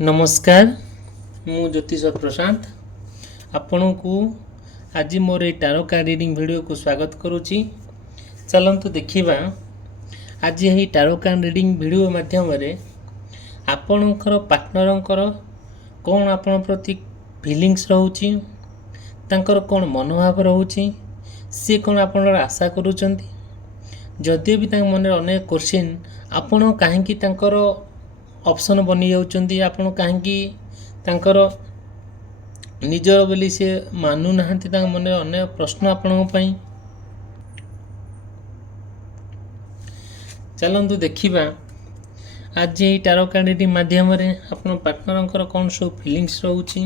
नमस्कार मु ज्योतिष प्रशांत आपण को आज मोर ये टारो कार्ड रीडिंग वीडियो को स्वागत करुच्ची। चलतु देखा आज यही टारो कार्ड रीडिंग वीडियो माध्यम आपणकर पार्टनर कौन आपण प्रति फीलिंग्स रोची तांकर कौन मनोभाव रोची सी कौन आप आशा करुँच जदि भी मन अनेक क्वेश्चन आपण कहीं ऑप्शन बनी जाउचंदी आपण कहीं निजर बोली से मानु नाहंती मन अनेक प्रश्न आपण चलतु देखा आज ये टारो कार्ड रीडिंग माध्यम आपण पार्टनर कौन सब फीलिंग्स रोची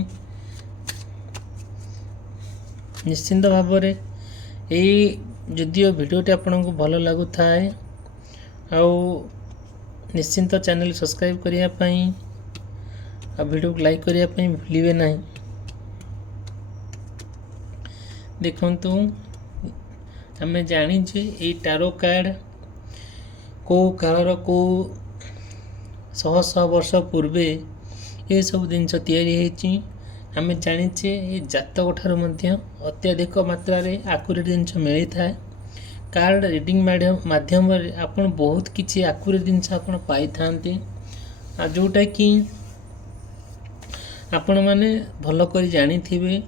निश्चिंत भाव जदियो वीडियोटी आपन को भल लगु थाए निश्चिंत चैनल सब्सक्राइब करने वीडियो को लाइक करने भूलिए ना। देखंतु आम जाचे ये टारो कार्ड को कालर को शह शह वर्ष पूर्वे ये सब जिनस तैयारी आम जाचे ये जातक ठार अत्याधिक मात्रा आकुरेट जिनस मिली था। कार्ड रीडिंग माध्यम आपन बहुत किसी आकुरेट जिनस आपन पाई थांती जोटा कि आपण माने भल कर जानी थिबे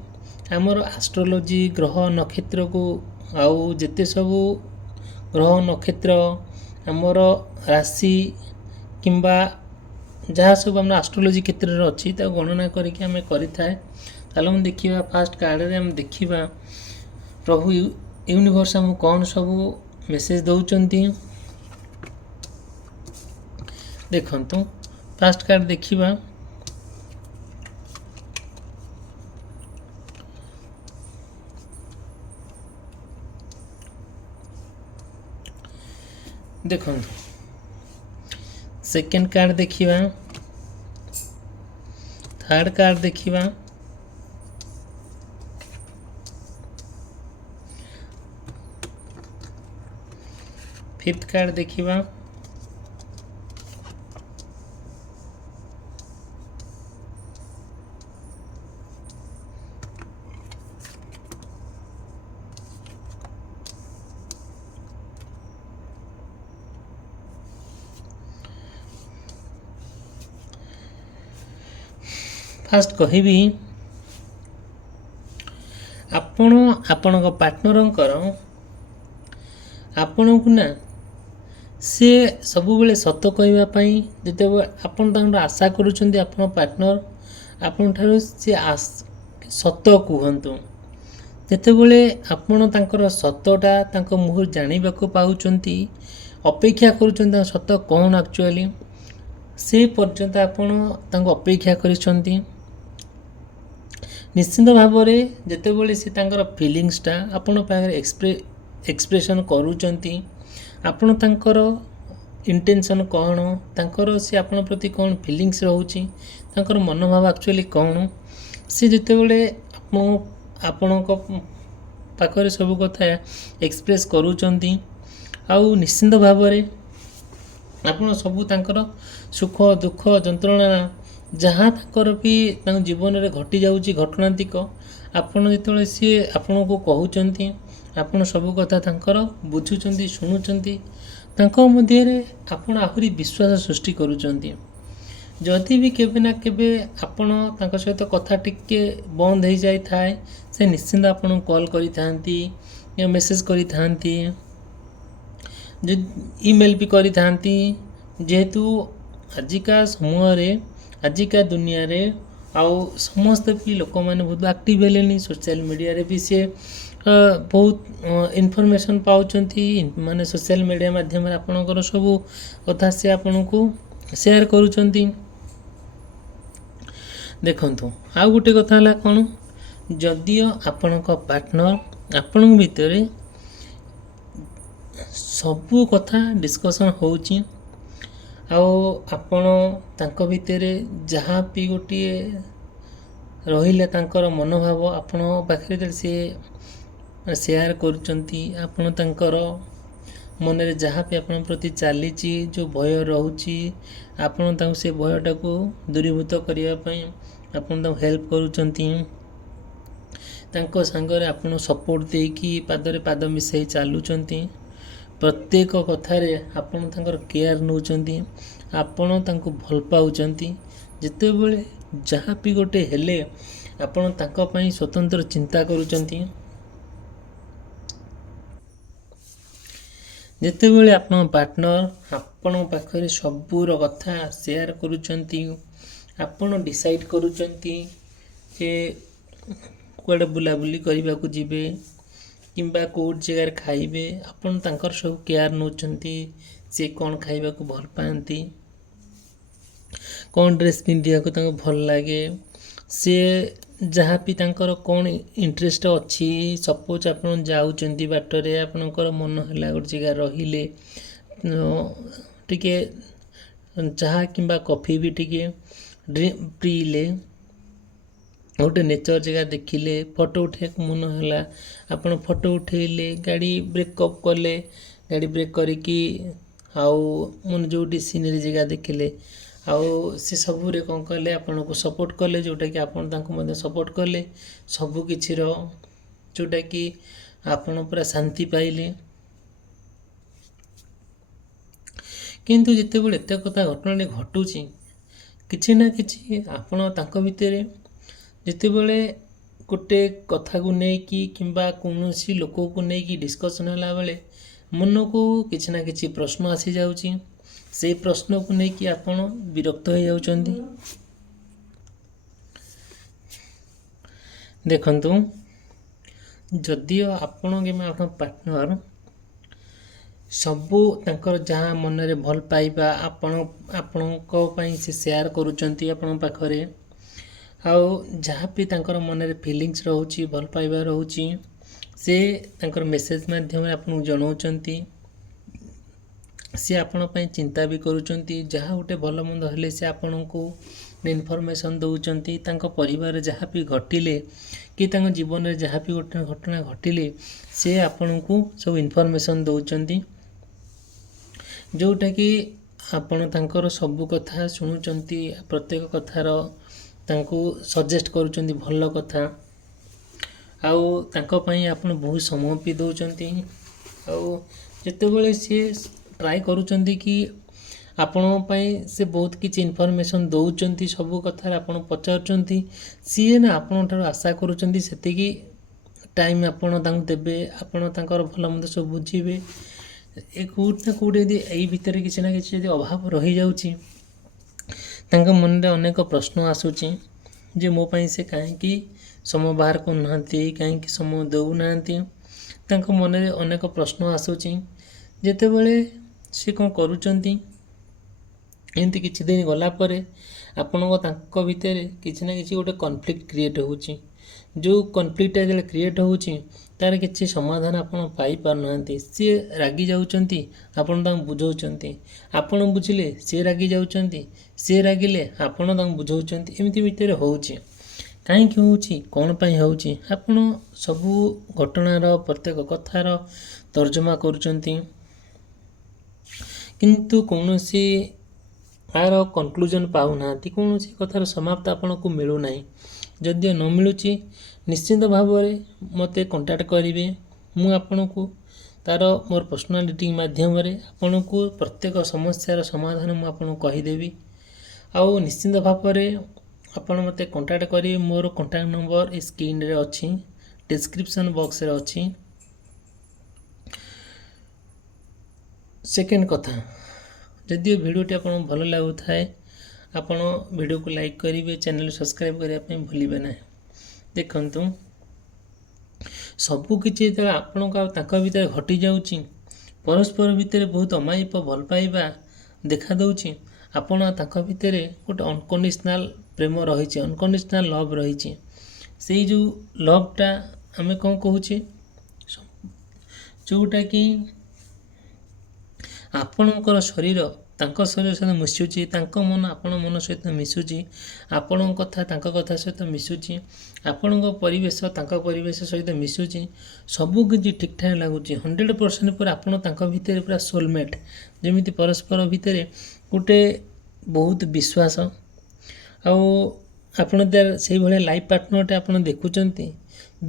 हमर एस्ट्रोलॉजी ग्रह नक्षत्र को आउ जेते सब ग्रह नक्षत्र हमर राशि किंबा जहाँ सब हम एस्ट्रोलॉजी क्षेत्र में अच्छी गणना करके आम करें। चलो देखा फास्ट कार्ड रे हम देखा प्रभु यूनिवर्स हम कौन सब मेसेज दौरान देखंतु फास्ट कार्ड देखा देखंतु सेकेंड कार्ड देखा थर्ड कार्ड देखा फिफ्थ कार्ड देखा फास्ट कहबी आपण आपण पार्टनर आपण को ना सी सब बेले सत कहवाई जिते आपण आशा करुँच आपण पार्टनर आपण ठार सी सत कहतु जितेबले आपण तांकर सतटा मुहर जाना पाँच अपेक्षा करुँच सत कौन एक्चुअली से पर्यंत आपण अपेक्षा करिसंती। निश्चिंत भाव में जितेबले सी फिलिंग्सटा आपण पाखे एक्सप्रेशन करुँच आपण तांकर इंटेंशन कौन तांकर सी आपण प्रति कौन फिलिंग्स रोची तांकर मनोभाव एक्चुअली कौन सी जितेबले आपण पाखरे सब कथा एक्सप्रेस करुँच आउ निश्चिंत भाव में आपण सबू तांकर सुख दुख जंत्रणा जहाँ तांकर भी जीवन में घटी जाऊँगी घटनातिक आपण जिते सी आपण को कहते आपण सब कथा तांकर बुझुंट शुणुंट मध्य आपण आहरी विश्वास सृष्टि करुँच जदि भी केबे ना केबे आपण तांकर सहित कथा टिके बंद हो जाए थाए से निश्चिंत आपण कॉल करी थांती या मेसेज करी थांती ईमेल भी करी थांती जेहेतु आजिका समय आजिका दुनिया रे आउ समस्त भी लोक मैंने बहुत एक्टिव हेले सोशल मीडिया रे भी सी बहुत इनफॉरमेशन पाँच माने सोशल मीडिया माध्यम आपणकर सब कथा से आपण को शेयर करुँच। देखंतु आउ गोटे कथा है कौन जदियो आपण पार्टनर आपण भितर सबू कथा डिस्कसन होची आपण तांको भितर जहाँ भी गोटे रहिले तांकर मनोभाव आपण पाखे से शेयर करुँच आपण तांकर ମନରେ ଯାହା ବି ଆପଣଙ୍କ ପ୍ରତି ଚାଲିଛି, ଯେଉଁ ଭୟ ରହୁଛି, ଆପଣ ତାଙ୍କୁ ସେ ଭୟଟାକୁ ଦୂରୀଭୂତ କରିବା ପାଇଁ ଆପଣ ତାଙ୍କୁ ହେଲ୍ପ କରୁଛନ୍ତି। ତାଙ୍କ ସାଙ୍ଗରେ ଆପଣ ସପୋର୍ଟ ଦେଇକି ପାଦରେ ପାଦ ମିଶାଇ ଚାଲୁଛନ୍ତି। ପ୍ରତ୍ୟେକ କଥାରେ ଆପଣ ତାଙ୍କର କେୟାର ନେଉଛନ୍ତି, ଆପଣ ତାଙ୍କୁ ଭଲ ପାଉଛନ୍ତି। ଯେତେବେଳେ ଯାହା ବି ଗୋଟେ ହେଲେ ଆପଣ ତାଙ୍କ ପାଇଁ ସ୍ୱତନ୍ତ୍ର ଚିନ୍ତା କରୁଛନ୍ତି। ଯେତେବେଳେ ଆପଣଙ୍କ ପାର୍ଟନର ଆପଣଙ୍କ ପାଖରେ ସବୁର କଥା ସେୟାର କରୁଛନ୍ତି, ଆପଣ ଡିସାଇଡ଼୍ କରୁଛନ୍ତି ଯେ କୁଆଡ଼େ ବୁଲାବୁଲି କରିବାକୁ ଯିବେ କିମ୍ବା କେଉଁ ଜାଗାରେ ଖାଇବେ, ଆପଣ ତାଙ୍କର ସବୁ କେୟାର ନେଉଛନ୍ତି। ସେ କ'ଣ ଖାଇବାକୁ ଭଲ ପାଆନ୍ତି, କ'ଣ ଡ୍ରେସ୍ ପିନ୍ଧିବାକୁ ତାଙ୍କୁ ଭଲ ଲାଗେ, ସେ ଯାହା ବି ତାଙ୍କର କ'ଣ ଇଣ୍ଟରେଷ୍ଟ ଅଛି। ସପୋଜ୍ ଆପଣ ଯାଉଛନ୍ତି ବାଟରେ, ଆପଣଙ୍କର ମନ ହେଲା ଗୋଟେ ଜାଗା ରହିଲେ, ଟିକେ ଚାହା କିମ୍ବା କଫି ବି ଟିକେ ପିଇଲେ, ଗୋଟେ ନେଚର ଜାଗା ଦେଖିଲେ, ଫଟୋ ଉଠାଇବାକୁ ମନ ହେଲା, ଆପଣ ଫଟୋ ଉଠାଇଲେ, ଗାଡ଼ି ବ୍ରେକଅପ୍ କଲେ, ଗାଡ଼ି ବ୍ରେକ୍ କରିକି ଆଉ ଯେଉଁଠି ସିନେରୀ ଜାଗା ଦେଖିଲେ, ଆଉ ସେ ସବୁରେ କ'ଣ କଲେ, ଆପଣଙ୍କୁ ସପୋର୍ଟ କଲେ, ଯେଉଁଟାକି ଆପଣ ତାଙ୍କୁ ମଧ୍ୟ ସପୋର୍ଟ କଲେ। ସବୁକିଛିର ଯେଉଁଟାକି ଆପଣ ପୁରା ଶାନ୍ତି ପାଇଲେ। କିନ୍ତୁ ଯେତେବେଳେ ଏତେ କଥା ଘଟଣାଟି ଘଟୁଛି, କିଛି ନା କିଛି ଆପଣ ତାଙ୍କ ଭିତରେ ଯେତେବେଳେ ଗୋଟେ କଥାକୁ ନେଇକି କିମ୍ବା କୌଣସି ଲୋକକୁ ନେଇକି ଡିସ୍କସନ୍ ହେଲା ବେଳେ ମନକୁ କିଛି ନା କିଛି ପ୍ରଶ୍ନ ଆସିଯାଉଛି। ସେଇ ପ୍ରଶ୍ନକୁ ନେଇକି ଆପଣ ବିରକ୍ତ ହୋଇଯାଉଛନ୍ତି। ଦେଖନ୍ତୁ, ଯଦିଓ ଆପଣ କିମ୍ବା ଆପଣଙ୍କ ପାର୍ଟନର ସବୁ ତାଙ୍କର ଯାହା ମନରେ ଭଲ ପାଇବା ଆପଣଙ୍କ ପାଇଁ ସେ ସେୟାର କରୁଛନ୍ତି ଆପଣଙ୍କ ପାଖରେ, ଆଉ ଯାହା ବି ତାଙ୍କର ମନରେ ଫିଲିଙ୍ଗସ୍ ରହୁଛି, ଭଲ ପାଇବା ରହୁଛି, ସେ ତାଙ୍କର ମେସେଜ୍ ମାଧ୍ୟମରେ ଆପଣଙ୍କୁ ଜଣାଉଛନ୍ତି। ସେ ଆପଣଙ୍କ ପାଇଁ ଚିନ୍ତା ବି କରୁଛନ୍ତି। ଯାହା ଗୋଟେ ଭଲ ମନ୍ଦ ହେଲେ ସେ ଆପଣଙ୍କୁ ଇନଫର୍ମେସନ୍ ଦେଉଛନ୍ତି। ତାଙ୍କ ପରିବାରରେ ଯାହା ବି ଘଟିଲେ କି ତାଙ୍କ ଜୀବନରେ ଯାହା ବି ଗୋଟେ ଘଟଣା ଘଟିଲେ ସେ ଆପଣଙ୍କୁ ସବୁ ଇନଫର୍ମେସନ୍ ଦେଉଛନ୍ତି, ଯେଉଁଟାକି ଆପଣ ତାଙ୍କର ସବୁ କଥା ଶୁଣୁଛନ୍ତି। ପ୍ରତ୍ୟେକ କଥାର ତାଙ୍କୁ ସଜେଷ୍ଟ କରୁଛନ୍ତି ଭଲ କଥା, ଆଉ ତାଙ୍କ ପାଇଁ ଆପଣ ବହୁତ ସମୟ ବି ଦେଉଛନ୍ତି। ଆଉ ଯେତେବେଳେ ସିଏ ଟ୍ରାଏ କରୁଛନ୍ତି କି ଆପଣଙ୍କ ପାଇଁ ସେ ବହୁତ କିଛି ଇନଫର୍ମେସନ୍ ଦେଉଛନ୍ତି, ସବୁ କଥାରେ ଆପଣ ପଚାରୁଛନ୍ତି, ସିଏ ନା ଆପଣଙ୍କଠାରୁ ଆଶା କରୁଛନ୍ତି ସେତିକି ଟାଇମ୍ ଆପଣ ତାଙ୍କୁ ଦେବେ, ଆପଣ ତାଙ୍କର ଭଲ ମନ୍ଦ ସବୁ ବୁଝିବେ। କେଉଁଠି ନା କେଉଁଠି ଯଦି ଏଇ ଭିତରେ କିଛି ନା କିଛି ଯଦି ଅଭାବ ରହିଯାଉଛି, ତାଙ୍କ ମନରେ ଅନେକ ପ୍ରଶ୍ନ ଆସୁଛି ଯେ ମୋ ପାଇଁ ସେ କାହିଁକି ସମୟ ବାହାର କରୁନାହାନ୍ତି, କାହିଁକି ସମୟ ଦେଉନାହାନ୍ତି। ତାଙ୍କ ମନରେ ଅନେକ ପ୍ରଶ୍ନ ଆସୁଛି। ଯେତେବେଳେ ସେ କ'ଣ କରୁଛନ୍ତି, ଏମିତି କିଛି ଦିନ ଗଲା ପରେ ତାଙ୍କ ଭିତରେ କିଛି ନା କିଛି ଗୋଟେ କନଫ୍ଲିକ୍ଟ କ୍ରିଏଟ୍ ହେଉଛି। ଯେଉଁ କନଫ୍ଲିକ୍ଟଟା ଯେତେବେଳେ କ୍ରିଏଟ୍ ହେଉଛି ତା'ର କିଛି ସମାଧାନ ଆପଣ ପାଇପାରୁନାହାନ୍ତି। ସିଏ ରାଗି ଯାଉଛନ୍ତି, ଆପଣ ତାଙ୍କୁ ବୁଝାଉଛନ୍ତି, ଆପଣ ବୁଝିଲେ ସିଏ ରାଗି ଯାଉଛନ୍ତି, ସିଏ ରାଗିଲେ ଆପଣ ତାଙ୍କୁ ବୁଝାଉଛନ୍ତି। ଏମିତି ଭିତରେ ହେଉଛି। କାହିଁକି ହେଉଛି, କ'ଣ ପାଇଁ ହେଉଛି, ଆପଣ ସବୁ ଘଟଣାର ପ୍ରତ୍ୟେକ କଥାର ତର୍ଜମା କରୁଛନ୍ତି, କିନ୍ତୁ କୌଣସି ଏହାର କନକ୍ଲୁଜନ୍ ପାଉନାହାନ୍ତି, କୌଣସି କଥାର ସମାପ୍ତ ଆପଣଙ୍କୁ ମିଳୁନାହିଁ। ଯଦିଓ ନ ମିଳୁଛି, ନିଶ୍ଚିନ୍ତ ଭାବରେ ମୋତେ କଣ୍ଟାକ୍ଟ କରିବେ। ମୁଁ ଆପଣଙ୍କୁ ମୋର ପର୍ସନାଲିଟି ମାଧ୍ୟମରେ ଆପଣଙ୍କୁ ପ୍ରତ୍ୟେକ ସମସ୍ୟାର ସମାଧାନ ମୁଁ ଆପଣଙ୍କୁ କହିଦେବି। ଆଉ ନିଶ୍ଚିନ୍ତ ଭାବରେ ଆପଣ ମୋତେ କଣ୍ଟାକ୍ଟ କରିବେ। ମୋର କଣ୍ଟାକ୍ଟ ନମ୍ବର ଏ ସ୍କ୍ରିନ୍ରେ ଅଛି, ଡିସ୍କ୍ରିପ୍ସନ୍ ବକ୍ସରେ ଅଛି। ସେକେଣ୍ଡ କଥା, ଯଦିଓ ଭିଡ଼ିଓଟି ଆପଣଙ୍କୁ ଭଲ ଲାଗୁଥାଏ, ଆପଣ ଭିଡ଼ିଓକୁ ଲାଇକ୍ କରିବେ, ଚ୍ୟାନେଲ୍ ସବସ୍କ୍ରାଇବ୍ କରିବା ପାଇଁ ଭୁଲିବେ ନାହିଁ। ଦେଖନ୍ତୁ, ସବୁକିଛି ଯେତେବେଳେ ଆପଣଙ୍କ ଆଉ ତାଙ୍କ ଭିତରେ ଘଟିଯାଉଛି, ପରସ୍ପର ଭିତରେ ବହୁତ ଅମାୟିକ ଭଲ ପାଇବା ଦେଖାଦେଉଛି, ଆପଣ ତାଙ୍କ ଭିତରେ ଗୋଟେ ଅନକଣ୍ଡିସନାଲ୍ ପ୍ରେମ ରହିଛି, ଅନକଣ୍ଡିସନାଲ୍ ଲଭ୍ ରହିଛି। ସେଇ ଯେଉଁ ଲଭ୍ଟା ଆମେ କ'ଣ କହୁଛେ, ଯେଉଁଟାକି ଆପଣଙ୍କର ଶରୀର ତାଙ୍କ ଶରୀର ସହିତ ମିଶୁଛି, ତାଙ୍କ ମନ ଆପଣ ମନ ସହିତ ମିଶୁଛି, ଆପଣଙ୍କ କଥା ତାଙ୍କ କଥା ସହିତ ମିଶୁଛି, ଆପଣଙ୍କ ପରିବେଶ ତାଙ୍କ ପରିବେଶ ସହିତ ମିଶୁଛି, ସବୁକିଛି ଠିକ୍ଠାକ୍ ଲାଗୁଛି 100% ପୁରା ଆପଣ ତାଙ୍କ ଭିତରେ ପୁରା ସୋଲମେଟ୍, ଯେମିତି ପରସ୍ପର ଭିତରେ ଗୋଟେ ବହୁତ ବିଶ୍ୱାସ। ଆଉ ଆପଣ ସେଇଭଳିଆ ଲାଇଫ୍ ପାର୍ଟନର୍ଟେ ଆପଣ ଦେଖୁଛନ୍ତି।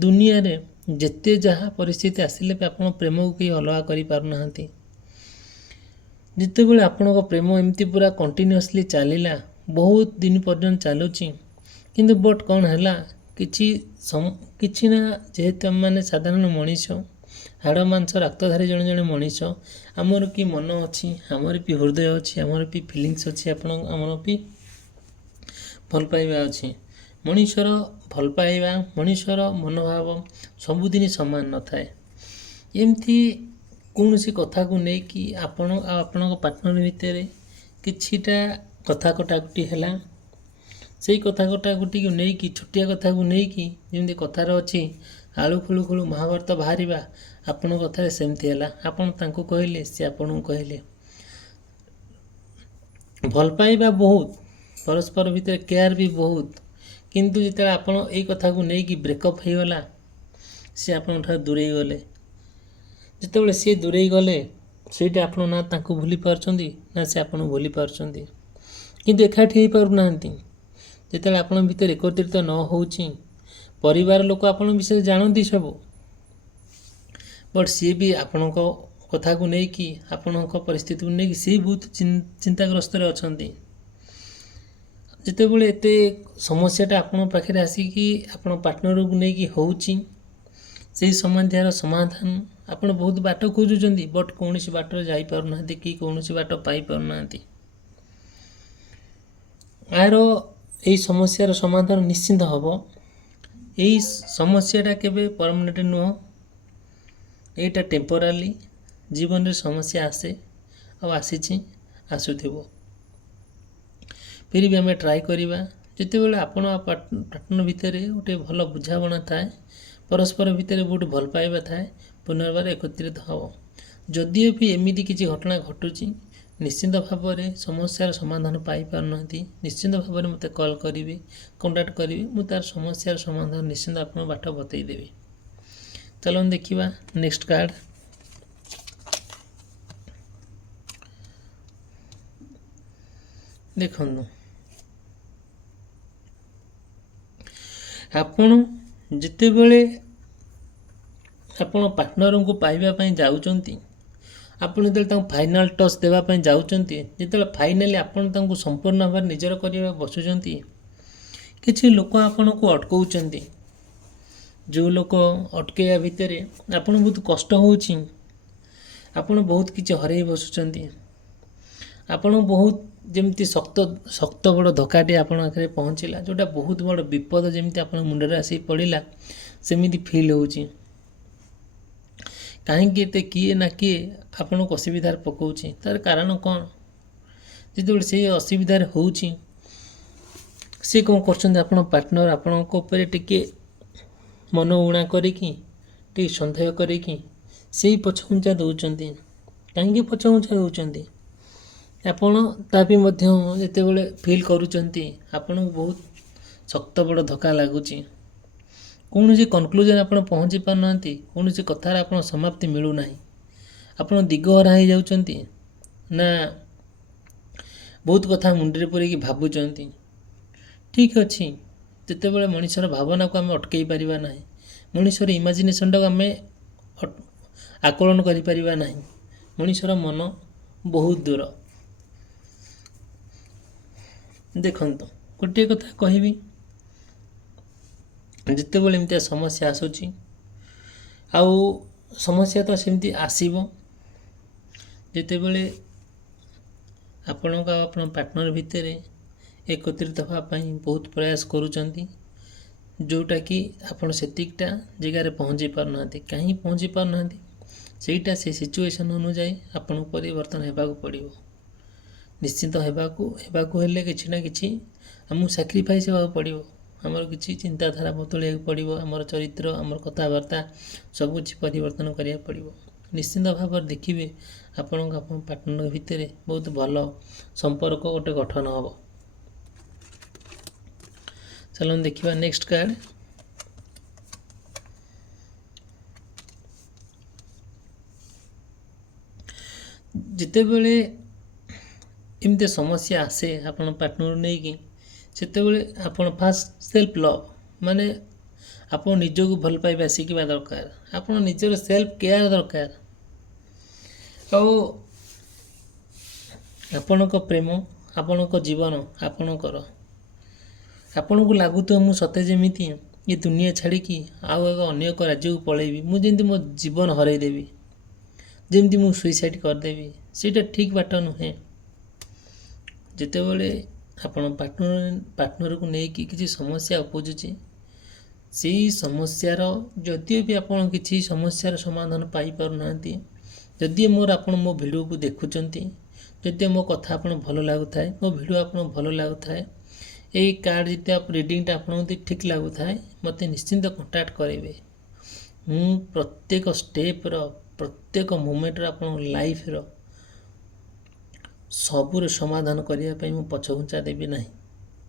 ଦୁନିଆରେ ଯେତେ ଯାହା ପରିସ୍ଥିତି ଆସିଲେ ବି ଆପଣ ପ୍ରେମକୁ କେହି ଅଲଗା କରିପାରୁନାହାନ୍ତି। ଯେତେବେଳେ ଆପଣଙ୍କ ପ୍ରେମ ଏମିତି ପୁରା କଣ୍ଟିନ୍ୟୁଅସଲି ଚାଲିଲା, ବହୁତ ଦିନ ପର୍ଯ୍ୟନ୍ତ ଚାଲୁଛି, କିନ୍ତୁ ବଟ୍ କ'ଣ ହେଲା, କିଛି ନା, ଯେହେତୁ ଆମେମାନେ ସାଧାରଣ ମଣିଷ, ହାଡ଼ ମାଂସ ରକ୍ତଧାରୀ ଜଣେ ଜଣେ ମଣିଷ, ଆମର ବି ମନ ଅଛି, ଆମର ବି ହୃଦୟ ଅଛି, ଆମର ବି ଫିଲିଙ୍ଗସ୍ ଅଛି, ଆମର ବି ଭଲ ପାଇବା ଅଛି। ମଣିଷର ଭଲ ପାଇବା, ମଣିଷର ମନୋଭାବ ସବୁଦିନ ସମାନ ନଥାଏ। ଏମିତି କୌଣସି କଥାକୁ ନେଇକି ଆପଣ ଆଉ ଆପଣଙ୍କ ପାର୍ଟନର ଭିତରେ କିଛିଟା କଥା କଟାକଟି ହେଲା, ସେଇ କଥା କଟାକଟିକୁ ନେଇକି, ଛୋଟିଆ କଥାକୁ ନେଇକି, ଯେମିତି କଥାରେ ଅଛି ଆଳୁ ଖୁଳୁ ଖୁଳୁ ମହାଭାରତ ବାହାରିବା, ଆପଣଙ୍କ କଥାରେ ସେମିତି ହେଲା। ଆପଣ ତାଙ୍କୁ କହିଲେ, ସେ ଆପଣଙ୍କୁ କହିଲେ। ଭଲ ପାଇବା ବହୁତ, ପରସ୍ପର ଭିତରେ କେୟାର ବି ବହୁତ, କିନ୍ତୁ ଯେତେବେଳେ ଆପଣ ଏଇ କଥାକୁ ନେଇକି ବ୍ରେକଅପ୍ ହେଇଗଲା, ସେ ଆପଣଙ୍କଠାରୁ ଦୂରେଇ ଗଲେ। ଯେତେବେଳେ ସିଏ ଦୂରେଇ ଗଲେ, ସେଇଟା ଆପଣ ନା ତାଙ୍କୁ ଭୁଲି ପାରୁଛନ୍ତି, ନା ସେ ଆପଣଙ୍କୁ ଭୁଲି ପାରୁଛନ୍ତି, କିନ୍ତୁ ଏକାଠି ହେଇପାରୁନାହାନ୍ତି। ଯେତେବେଳେ ଆପଣଙ୍କ ଭିତରେ ଏକତ୍ରିତ ନ ହେଉଛି, ପରିବାର ଲୋକ ଆପଣଙ୍କ ବିଷୟରେ ଜାଣନ୍ତି ସବୁ, ବଟ୍ ସିଏ ବି ଆପଣଙ୍କ କଥାକୁ ନେଇକି, ଆପଣଙ୍କ ପରିସ୍ଥିତିକୁ ନେଇକି ସିଏ ବହୁତ ଚିନ୍ତାଗ୍ରସ୍ତରେ ଅଛନ୍ତି। ଯେତେବେଳେ ଏତେ ସମସ୍ୟାଟା ଆପଣଙ୍କ ପାଖରେ ଆସିକି ଆପଣ ପାର୍ଟନରକୁ ନେଇକି ହେଉଛି, ସେହି ସମସ୍ୟାର ସମାଧାନ ଆପଣ ବହୁତ ବାଟ ଖୋଜୁଛନ୍ତି, ବଟ୍ କୌଣସି ବାଟରେ ଯାଇପାରୁନାହାନ୍ତି କି କୌଣସି ବାଟ ପାଇପାରୁନାହାନ୍ତି। ଏହାର ଏଇ ସମସ୍ୟାର ସମାଧାନ ନିଶ୍ଚିନ୍ତ ହେବ। ଏଇ ସମସ୍ୟାଟା କେବେ ପରମାନେଣ୍ଟ ନୁହଁ, ଏଇଟା ଟେମ୍ପୋରାରୀ। ଜୀବନରେ ସମସ୍ୟା ଆସେ, ଆଉ ଆସିଛି, ଆସୁଥିବ। ଫିର୍ ବି ଆମେ ଟ୍ରାଏ କରିବା। ଯେତେବେଳେ ଆପଣ ପାର୍ଟନର ଭିତରେ ଗୋଟେ ଭଲ ବୁଝାମଣା ଥାଏ, ପରସ୍ପର ଭିତରେ ବହୁତ ଭଲ ପାଇବା ଥାଏ, ପୁନର୍ବାର ଏକତ୍ରିତ ହେବ। ଯଦିଓ ବି ଏମିତି କିଛି ଘଟଣା ଘଟୁଛି, ନିଶ୍ଚିନ୍ତ ଭାବରେ ସମସ୍ୟାର ସମାଧାନ ପାଇପାରୁନାହାନ୍ତି, ନିଶ୍ଚିନ୍ତ ଭାବରେ ମୋତେ କଲ୍ କରିବେ, କଣ୍ଟାକ୍ଟ କରିବେ, ମୁଁ ତା'ର ସମସ୍ୟାର ସମାଧାନ ନିଶ୍ଚିନ୍ତ ଆପଣଙ୍କ ବାଟ ବତେଇଦେବି। ଚାଲନ୍ତୁ ଦେଖିବା ନେକ୍ସଟ କାର୍ଡ଼। ଦେଖନ୍ତୁ, ଆପଣ ଯେତେବେଳେ ଆପଣ ପାର୍ଟନରଙ୍କୁ ପାଇବା ପାଇଁ ଯାଉଛନ୍ତି, ଆପଣ ଯେତେବେଳେ ତାଙ୍କୁ ଫାଇନାଲ୍ ଟଚ୍ ଦେବା ପାଇଁ ଯାଉଛନ୍ତି, ଯେତେବେଳେ ଫାଇନାଲି ଆପଣ ତାଙ୍କୁ ସମ୍ପୂର୍ଣ୍ଣ ଭାବରେ ନିଜର କରିବା ବସୁଛନ୍ତି, କିଛି ଲୋକ ଆପଣଙ୍କୁ ଅଟକାଉଛନ୍ତି। ଯେଉଁ ଲୋକ ଅଟକାଇବା ଭିତରେ ଆପଣ ବହୁତ କଷ୍ଟ ହେଉଛି, ଆପଣ ବହୁତ କିଛି ହରାଇ ବସୁଛନ୍ତି, ଆପଣ ବହୁତ ଯେମିତି ଶକ୍ତ ବଡ଼ ଧକ୍କାଟିଏ ଆପଣଙ୍କ ଆଖରେ ପହଞ୍ଚିଲା, ଯେଉଁଟା ବହୁତ ବଡ଼ ବିପଦ ଯେମିତି ଆପଣଙ୍କ ମୁଣ୍ଡରେ ଆସିକି ପଡ଼ିଲା, ସେମିତି ଫିଲ୍ ହେଉଛି। କାହିଁକି ଏତେ କିଏ ନା କିଏ ଆପଣଙ୍କୁ ଅସୁବିଧାରେ ପକାଉଛି, ତା'ର କାରଣ କ'ଣ? ଯେତେବେଳେ ସେଇ ଅସୁବିଧାରେ ହେଉଛି, ସେ କ'ଣ କରୁଛନ୍ତି, ଆପଣ ପାର୍ଟନର ଆପଣଙ୍କ ଉପରେ ଟିକେ ମନ ଉଣା କରିକି, ଟିକେ ସନ୍ଦେହ କରିକି ସେଇ ପଛଘୁଞ୍ଚା ଦେଉଛନ୍ତି। କାହିଁକି ପଛଘୁଞ୍ଚା ଦେଉଛନ୍ତି? ଆପଣ ତା ବି ମଧ୍ୟ ଯେତେବେଳେ ଫିଲ୍ କରୁଛନ୍ତି, ଆପଣଙ୍କୁ ବହୁତ ଶକ୍ତ ବଡ଼ ଧକ୍କା ଲାଗୁଛି, କୌଣସି କନକ୍ଲୁଜନ୍ ଆପଣ ପହଞ୍ଚି ପାରୁନାହାନ୍ତି, କୌଣସି କଥାରେ ଆପଣ ସମାପ୍ତି ମିଳୁନାହିଁ, ଆପଣ ଦିଗହରା ହେଇଯାଉଛନ୍ତି, ନା ବହୁତ କଥା ମୁଣ୍ଡରେ ପୁରେଇକି ଭାବୁଛନ୍ତି। ଠିକ୍ ଅଛି, ଯେତେବେଳେ ମଣିଷର ଭାବନାକୁ ଆମେ ଅଟକାଇ ପାରିବା ନାହିଁ, ମଣିଷର ଇମାଜିନେସନଟାକୁ ଆମେ ଆକଳନ କରିପାରିବା ନାହିଁ, ମଣିଷର ମନ ବହୁତ ଦୂର। ଦେଖନ୍ତୁ, ଗୋଟିଏ କଥା କହିବି, ଯେତେବେଳେ ଏମିତିଆ ସମସ୍ୟା ଆସୁଛି, ଆଉ ସମସ୍ୟା ତ ସେମିତି ଆସିବ, ଯେତେବେଳେ ଆପଣଙ୍କ ଆଉ ଆପଣ ପାର୍ଟନର ଭିତରେ ଏକତ୍ରିତ ହେବା ପାଇଁ ବହୁତ ପ୍ରୟାସ କରୁଛନ୍ତି, ଯେଉଁଟାକି ଆପଣ ସେତିକିଟା ଜାଗାରେ ପହଞ୍ଚି ପାରୁନାହାନ୍ତି। କାହିଁକି ପହଞ୍ଚି ପାରୁନାହାନ୍ତି? ସେଇଟା ସେ ସିଚୁଏସନ୍ ଅନୁଯାୟୀ ଆପଣଙ୍କୁ ପରିବର୍ତ୍ତନ ହେବାକୁ ପଡ଼ିବ। ନିଶ୍ଚିନ୍ତ ହେବାକୁ ହେଲେ କିଛି ନା କିଛି ଆମକୁ ସାକ୍ରିଫାଇସ୍ ହେବାକୁ ପଡ଼ିବ। ଆମର କିଛି ଚିନ୍ତାଧାରା ବଦଳାଇବାକୁ ପଡ଼ିବ, ଆମର ଚରିତ୍ର, ଆମର କଥାବାର୍ତ୍ତା ସବୁକିଛି ପରିବର୍ତ୍ତନ କରିବାକୁ ପଡ଼ିବ। ନିଶ୍ଚିନ୍ତ ଭାବରେ ଦେଖିବେ ଆପଣଙ୍କ ଆପଣ ପାର୍ଟନର ଭିତରେ ବହୁତ ଭଲ ସମ୍ପର୍କ ଗୋଟେ ଗଠନ ହେବ। ଚାଲନ୍ତୁ ଦେଖିବା ନେକ୍ସଟ କାର୍ଡ଼। ଯେତେବେଳେ ଏମିତି ସମସ୍ୟା ଆସେ ଆପଣ ପାର୍ଟନର ନେଇକି, ସେତେବେଳେ ଆପଣ ଫାଷ୍ଟ ସେଲ୍ଫ ଲଭ୍ ମାନେ ଆପଣ ନିଜକୁ ଭଲ ପାଇବା ଶିଖିବା ଦରକାର। ଆପଣ ନିଜର ସେଲ୍ଫ କେୟାର ଦରକାର। ଆଉ ଆପଣଙ୍କ ପ୍ରେମ, ଆପଣଙ୍କ ଜୀବନ ଆପଣଙ୍କର। ଆପଣଙ୍କୁ ଲାଗୁଥିବ ମୁଁ ସତେ ଯେମିତି ଏ ଦୁନିଆ ଛାଡ଼ିକି ଆଉ ଏକ ଅନ୍ୟ ଏକ ରାଜ୍ୟକୁ ପଳେଇବି, ମୁଁ ଯେମିତି ମୋ ଜୀବନ ହରାଇ ଦେବି, ଯେମିତି ମୁଁ ସୁଇସାଇଡ଼୍ କରିଦେବି। ସେଇଟା ଠିକ୍ ବାଟ ନୁହେଁ। ଯେତେବେଳେ ଆପଣ ପାର୍ଟନରକୁ ନେଇକି କିଛି ସମସ୍ୟା ଉପୁଜୁଛି, ସେଇ ସମସ୍ୟାର ଯଦିଓ ବି ଆପଣ କିଛି ସମସ୍ୟାର ସମାଧାନ ପାଇପାରୁନାହାନ୍ତି, ଯଦି ଆପଣ ମୋ ଭିଡ଼ିଓକୁ ଦେଖୁଛନ୍ତି, ଯଦି ମୋ କଥା ଆପଣଙ୍କୁ ଭଲ ଲାଗୁଥାଏ, ମୋ ଭିଡ଼ିଓ ଆପଣଙ୍କୁ ଭଲ ଲାଗୁଥାଏ, ଏଇ କାର୍ଡ଼ ଯଦି ରିଡ଼ିଂଟା ଆପଣଙ୍କୁ ଯଦି ଠିକ୍ ଲାଗୁଥାଏ, ମୋତେ ନିଶ୍ଚିନ୍ତ କଣ୍ଟାକ୍ଟ କରିବେ। ମୁଁ ପ୍ରତ୍ୟେକ ଷ୍ଟେପ୍ର ପ୍ରତ୍ୟେକ ମୋମେଣ୍ଟର ଆପଣଙ୍କ ଲାଇଫ୍ର ସବୁର ସମାଧାନ କରିବା ପାଇଁ ମୁଁ ପଛଘୁଞ୍ଚା ଦେବି ନାହିଁ।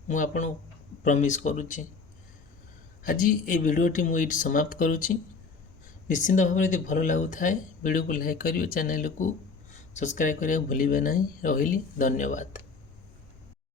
ମୁଁ ଆପଣଙ୍କୁ ପ୍ରମିସ୍ କରୁଛି। ଆଜି এই ଭିଡ଼ିଓଟି ମୁଁ ଏଇଠି ସମାପ୍ତ କରୁଛି। ନିଶ୍ଚିନ୍ତ ଭାବରେ ଯଦି ଭଲ ଲାଗୁଥାଏ ଭିଡ଼ିଓକୁ ଲାଇକ୍ କରିବେ, ଚ୍ୟାନେଲକୁ ସବସ୍କ୍ରାଇବ୍ କରିବାକୁ ଭୁଲିବେ ନାହିଁ। ରହିଲି, ଧନ୍ୟବାଦ।